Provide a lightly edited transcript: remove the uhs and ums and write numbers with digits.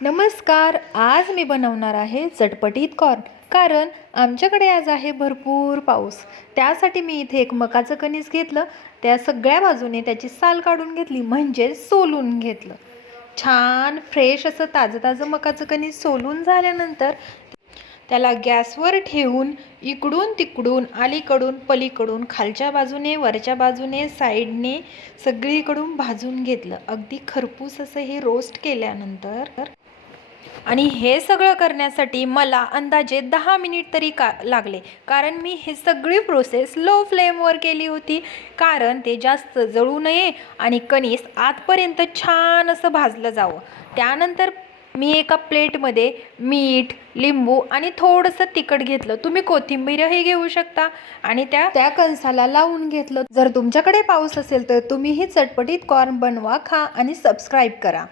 नमस्कार. आज मी बनवणार आहे चटपटीत कॉर्न. कारण आमच्याकडे आज आहे भरपूर पाऊस. त्यासाठी मी इथे एक मकाचं कणीस घेतलं. त्या सगळ्या बाजूने त्याची साल काढून घेतली, म्हणजे सोलून घेतलं. छान फ्रेश असं ताजं ताजं मकाचं कणीस सोलून झाल्यानंतर त्याला गॅसवर ठेवून इकडून तिकडून, अलीकडून पलीकडून, खालच्या बाजूने वरच्या बाजूने साईडने सगळीकडून भाजून घेतलं. अगदी खरपूस असं हे रोस्ट केल्यानंतर आणि हे सगळं करण्यासाठी मला अंदाजे 10 मिनिट तरी लागले. कारण मी हे सगळी प्रोसेस लो फ्लेमवर केली होती, कारण ते जास्त जळू नये आणि कणीस आतपर्यंत छान असं भाजलं जावं. त्यानंतर मी एका प्लेटमध्ये मीठ, लिंबू आणि थोडंसं तिखट घेतलं. तुम्ही कोथिंबीरही घेऊ शकता आणि त्या कणसाला लावून घेतलं. जर तुमच्याकडे पाऊस असेल तर तुम्ही ही चटपटीत कॉर्न बनवा, खा आणि सबस्क्राईब करा.